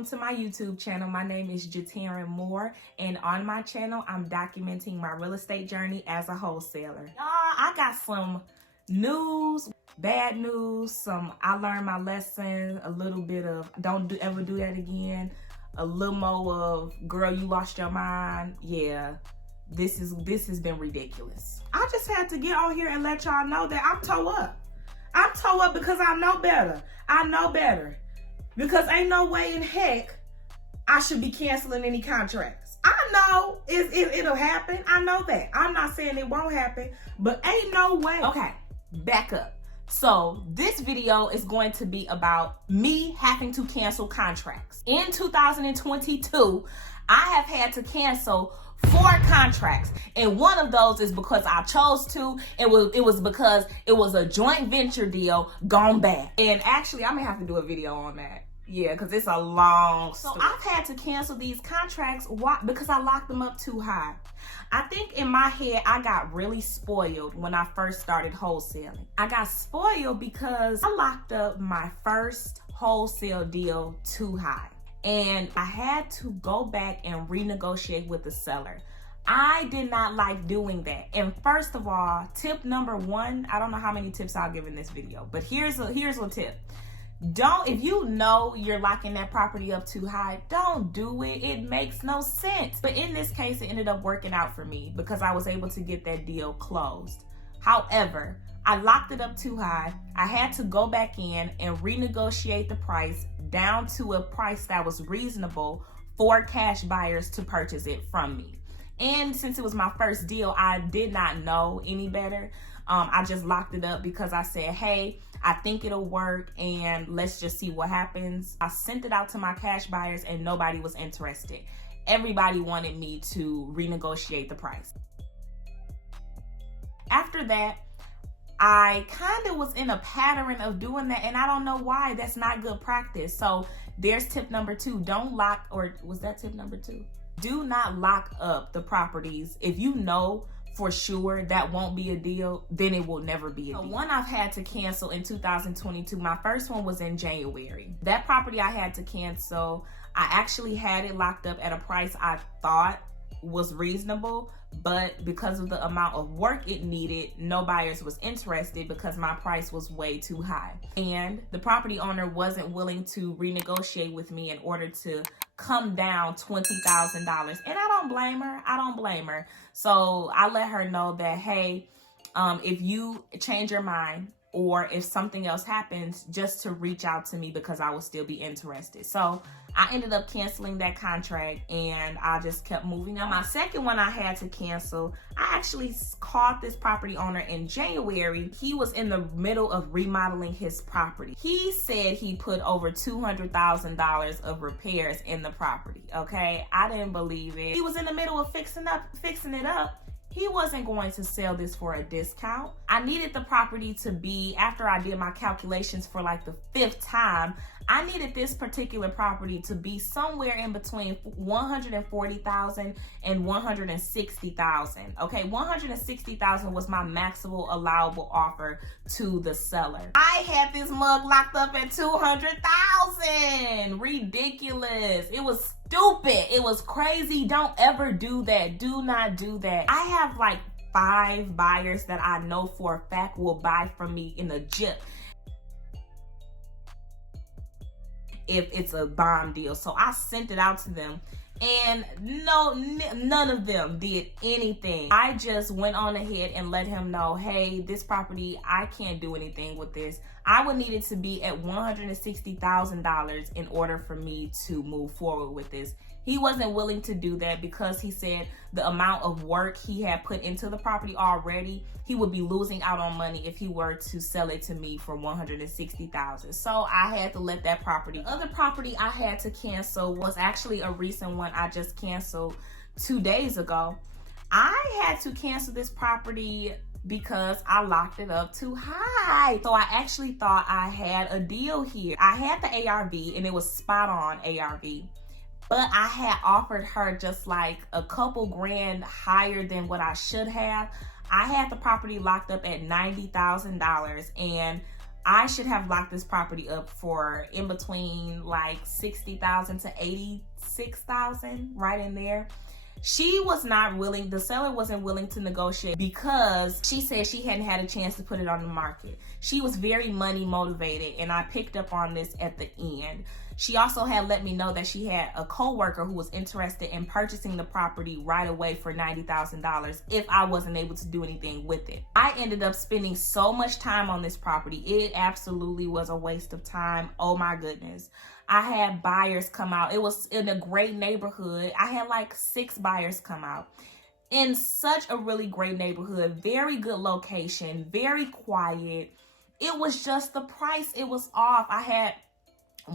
welcome to my YouTube channel. My name is Jatarin Moore, and on my channel, I'm documenting my real estate journey as a wholesaler. Y'all, I got some news, bad news, I learned my lesson, a little bit of ever do that again, a little more of girl, you lost your mind. Yeah, this has been ridiculous. I just had to get on here and let y'all know that I'm toe up. I'm toe up because I know better. I know better. Because ain't no way in heck I should be canceling any contracts. I know it'll happen. I know that. I'm not saying it won't happen, but ain't no way. Okay, back up. So this video is going to be about me having to cancel contracts. In 2022, I have had to cancel 4 contracts, and one of those is because I chose to. It was because it was a joint venture deal gone bad. And actually, I'm gonna have to do a video on that. Yeah, because it's a long story. So I've had to cancel these contracts because I locked them up too high. I think in my head, I got really spoiled when I first started wholesaling. I got spoiled because I locked up my first wholesale deal too high. And I had to go back and renegotiate with the seller. I did not like doing that. And first of all, tip number 1, I don't know how many tips I'll give in this video, but here's a tip. If you know you're locking that property up too high, don't do it. It makes no sense. But in this case, it ended up working out for me because I was able to get that deal closed. However, I locked it up too high. I had to go back in and renegotiate the price down to a price that was reasonable for cash buyers to purchase it from me. And since it was my first deal, I did not know any better. I just locked it up because I said, hey, I think it'll work and let's just see what happens. I sent it out to my cash buyers and nobody was interested. Everybody wanted me to renegotiate the price. After that, I kind of was in a pattern of doing that, and I don't know why. That's not good practice. So there's tip number 2. Don't lock, or was that tip number 2? Do not lock up the properties. If you know for sure that won't be a deal, then it will never be a deal. One I've had to cancel in 2022, my first one was in January. That property I had to cancel, I actually had it locked up at a price I thought was reasonable, but because of the amount of work it needed, no buyers was interested because my price was way too high. And the property owner wasn't willing to renegotiate with me in order to come down $20,000. And I don't blame her. I don't blame her. So I let her know that, hey, if you change your mind or if something else happens, just to reach out to me because I will still be interested. So I ended up canceling that contract and I just kept moving. Now, my second one I had to cancel, I actually called this property owner in January. He was in the middle of remodeling his property. He said he put over $200,000 of repairs in the property, okay? I didn't believe it. He was in the middle of fixing it up. He wasn't going to sell this for a discount. I needed the property to be, after I did my calculations for like the 5th time, I needed this particular property to be somewhere in between $140,000 and $160,000. Okay, $160,000 was my maximum allowable offer to the seller. I had this mug locked up at $200,000. Ridiculous. It was stupid. It was crazy. Don't ever do that. Do not do that. I have like 5 buyers that I know for a fact will buy from me in a jiff if it's a bomb deal. So I sent it out to them and none of them did anything. I just went on ahead and let him know, hey, this property, I can't do anything with this. I would need it to be at $160,000 in order for me to move forward with this. He wasn't willing to do that because he said the amount of work he had put into the property already, he would be losing out on money if he were to sell it to me for $160,000. So I had to let that property. The other property I had to cancel was actually a recent one I just canceled 2 days ago. I had to cancel this property because I locked it up too high. So I actually thought I had a deal here. I had the ARV and it was spot on ARV. But I had offered her just like a couple grand higher than what I should have. I had the property locked up at $90,000 and I should have locked this property up for in between like $60,000 to $86,000, right in there. She was not willing, the seller wasn't willing to negotiate because she said she hadn't had a chance to put it on the market. She was very money motivated, and I picked up on this at the end. She also had let me know that she had a coworker who was interested in purchasing the property right away for $90,000 if I wasn't able to do anything with it. I ended up spending so much time on this property. It absolutely was a waste of time. Oh my goodness. I had buyers come out. It was in a great neighborhood. I had like 6 buyers come out. In such a really great neighborhood, very good location, very quiet. It was just the price, it was off. I had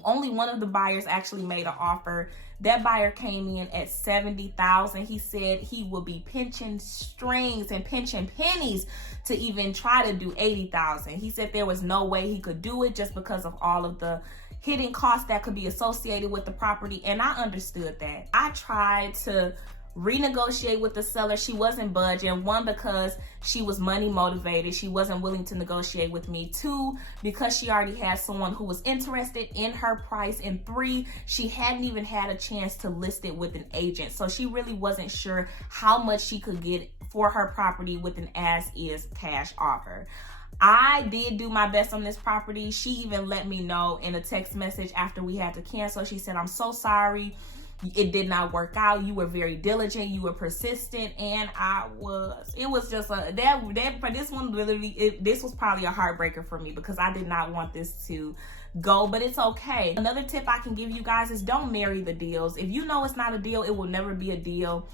only one of the buyers actually made an offer. That buyer came in at $70,000. He said he would be pinching strings and pinching pennies to even try to do $80,000. He said there was no way he could do it just because of all of the hidden costs that could be associated with the property, and I understood that. I tried to renegotiate with the seller. She wasn't budging. 1, because she was money motivated. She wasn't willing to negotiate with me. 2, because she already had someone who was interested in her price. And 3, she hadn't even had a chance to list it with an agent. So she really wasn't sure how much she could get for her property with an as-is cash offer. I did do my best on this property. She even let me know in a text message after we had to cancel. She said, "I'm so sorry. It did not work out. You were very diligent. You were persistent." And I was. It was just a that for this one, literally, this was probably a heartbreaker for me because I did not want this to go, but it's okay. Another tip I can give you guys is don't marry the deals. If you know it's not a deal, it will never be a deal.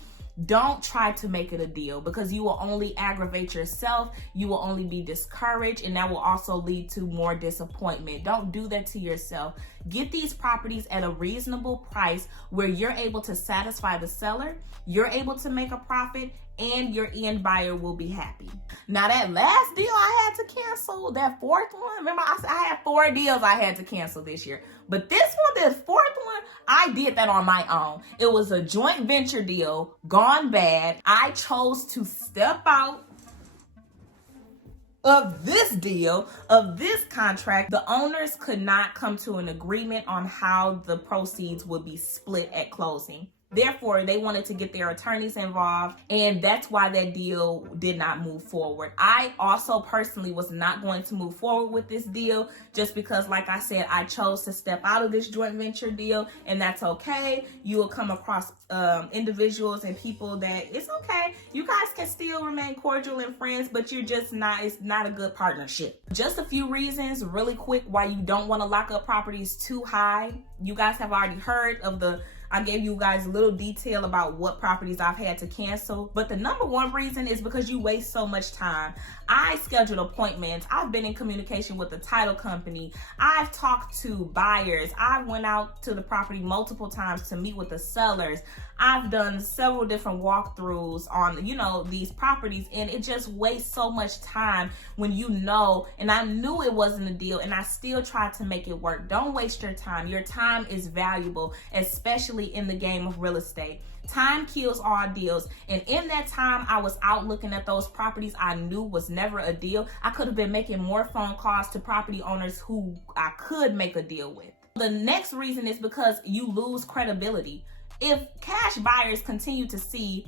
Don't try to make it a deal because you will only aggravate yourself. You will only be discouraged, and that will also lead to more disappointment. Don't do that to yourself. Get these properties at a reasonable price where you're able to satisfy the seller, you're able to make a profit, and your end buyer will be happy. Now that last deal I had to cancel, that 4th one, remember I had 4 deals I had to cancel this year. But this one, this 4th one, I did that on my own. It was a joint venture deal gone bad. I chose to step out of this deal, of this contract. The owners could not come to an agreement on how the proceeds would be split at closing. Therefore, they wanted to get their attorneys involved, and that's why that deal did not move forward. I also personally was not going to move forward with this deal just because, like I said, I chose to step out of this joint venture deal, and that's okay. You will come across individuals and people that it's okay. You guys can still remain cordial and friends, but you're just not, it's not a good partnership. Just a few reasons really quick why you don't want to lock up properties too high. You guys have already heard of I gave you guys a little detail about what properties I've had to cancel. But the number one reason is because you waste so much time. I scheduled appointments. I've been in communication with the title company. I've talked to buyers. I went out to the property multiple times to meet with the sellers. I've done several different walkthroughs on, these properties, and it just wastes so much time when and I knew it wasn't a deal, and I still tried to make it work. Don't waste your time. Your time is valuable, especially in the game of real estate. Time kills all deals. And in that time I was out looking at those properties I knew was never a deal, I could have been making more phone calls to property owners who I could make a deal with. The next reason is because you lose credibility. If cash buyers continue to see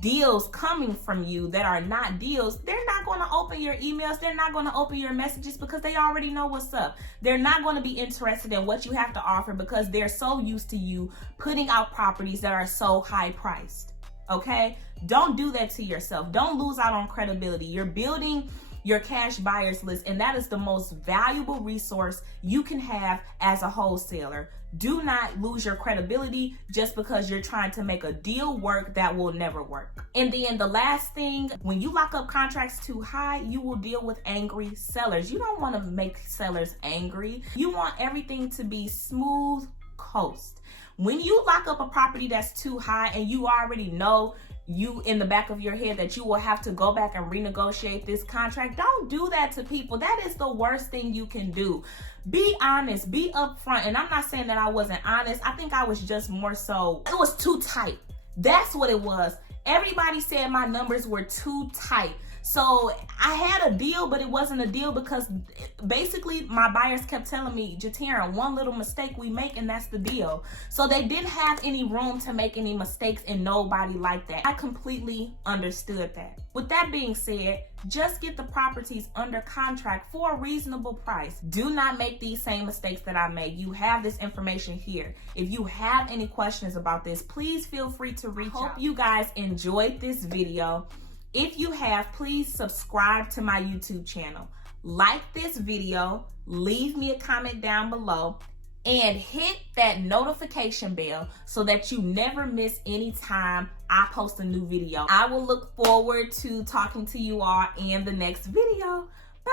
deals coming from you that are not deals, they're not going to open your emails. They're not going to open your messages because they already know what's up. They're not going to be interested in what you have to offer because they're so used to you putting out properties that are so high priced. Okay? Don't do that to yourself. Don't lose out on credibility. You're building your cash buyers list, and that is the most valuable resource you can have as a wholesaler. Do not lose your credibility just because you're trying to make a deal work that will never work. And then the last thing, when you lock up contracts too high, you will deal with angry sellers. You don't want to make sellers angry. You want everything to be smooth coast. When you lock up a property that's too high and you already know you in the back of your head that you will have to go back and renegotiate this contract, don't do that to people. That is the worst thing you can do. Be honest, be upfront. And I'm not saying that I wasn't honest. I think I was just more so, it was too tight. That's what it was. Everybody said my numbers were too tight. So I had a deal, but it wasn't a deal because basically my buyers kept telling me, Jatera, one little mistake we make and that's the deal. So they didn't have any room to make any mistakes, and nobody liked that. I completely understood that. With that being said, just get the properties under contract for a reasonable price. Do not make these same mistakes that I made. You have this information here. If you have any questions about this, please feel free to reach out. I hope you guys enjoyed this video. If you have, please subscribe to my YouTube channel. Like this video, leave me a comment down below, and hit that notification bell so that you never miss any time I post a new video. I will look forward to talking to you all in the next video. Bye,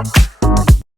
y'all.